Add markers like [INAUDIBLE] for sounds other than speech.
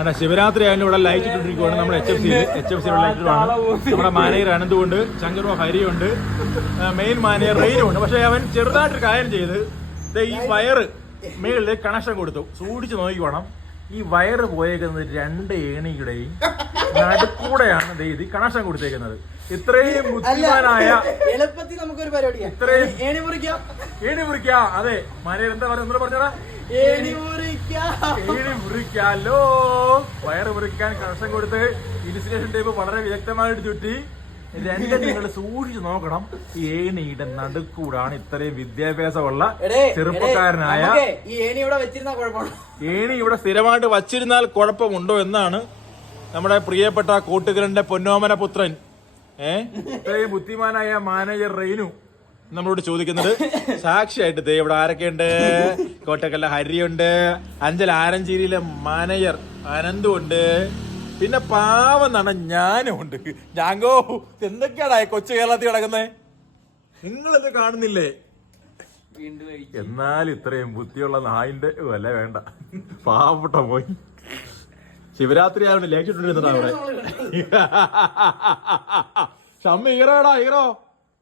ആണ് ശിവരാത്രി ആയതുകൊണ്ട് ഇവിടെ ലൈറ്റ് ഇട്ടിരിക്കുവാണ് നമ്മുടെ H F C H F സിയുടെ ലൈറ്റ് ആണ് നമ്മുടെ മാനേജർ അനന്തുണ്ട് ഹരി ഹരിയുണ്ട് മെയിൻ മാനേജർ റെയിനും ഉണ്ട് പക്ഷെ അവൻ ചെറുതായിട്ടൊരു കാര്യം ചെയ്ത് ദേ ഈ വയറ് മേളിൽ കണക്ഷൻ കൊടുത്തു. സൂക്ഷിച്ച് നോക്കിക്കോണം. ഈ വയറ് പോയേക്കുന്നത് രണ്ട് ഏണിയുടെയും നടുക്കൂടെയാണ് ദേ ഇത് കണക്ഷൻ കൊടുത്തേക്കുന്നത്. ഇത്രയും ബുദ്ധിമാനായ എളുപ്പത്തിൽ നമുക്കൊരു പരിപാടി ഇത്രയും- ഏണി മുറിക്കാം. ഏണി മുറിക്കാ. അതെ മാനേജർ എന്താ പറയുക? എന്താ പറഞ്ഞാ ഏണി മുറിക്കാം. മുറിക്കാലോ വയറ് മുറിക്കാൻ കണക്ഷൻ കൊടുത്ത് ഇൻസുലേഷൻ ടൈപ്പ് വളരെ വ്യക്തമായിട്ട് ചുറ്റി. രണ്ട് നിങ്ങൾ സൂക്ഷിച്ചു നോക്കണം. ഏണിയുടെ നടുക്കൂടാണ്. ഇത്രയും വിദ്യാഭ്യാസമുള്ള ചെറുപ്പക്കാരനായ ഏണി ഇവിടെ സ്ഥിരമായിട്ട് വച്ചിരുന്നാൽ കുഴപ്പമുണ്ടോ എന്നാണ് നമ്മുടെ പ്രിയപ്പെട്ട കോട്ടുകരന്റെ പൊന്നോമന പുത്രൻ ഏ? ഇത്രയും ബുദ്ധിമാനായ മാനേജർ റെയിനു. നമ്മളോട് ചോദിക്കുന്നത് സാക്ഷിയായിട്ട് ദേ ഇവിടെ ആരൊക്കെയുണ്ട്? കോട്ടക്കല്ല ഹരിയുണ്ട് അഞ്ചൽ ആരഞ്ചേരിയിലെ മാനേജർ അനന്തു ഉണ്ട് പിന്നെ പാവം നട ഞാനും ഉണ്ട്. ഞാങ്കോ എന്തൊക്കെയാണ് കൊച്ചു കേരളത്തിൽ കിടക്കുന്നേ നിങ്ങളിത് കാണുന്നില്ലേ? എന്നാൽ ഇത്രയും ബുദ്ധിയുള്ള നായിന്റെ വില വേണ്ട. പാവപ്പെട്ട പോയി ശിവരാത്രി ആയതുകൊണ്ട് ലേച്ചിട്ടിരുന്നതാ അവിടെ. [LAUGHS] ഷമ്മ ഹീറോടാ ഹീറോ.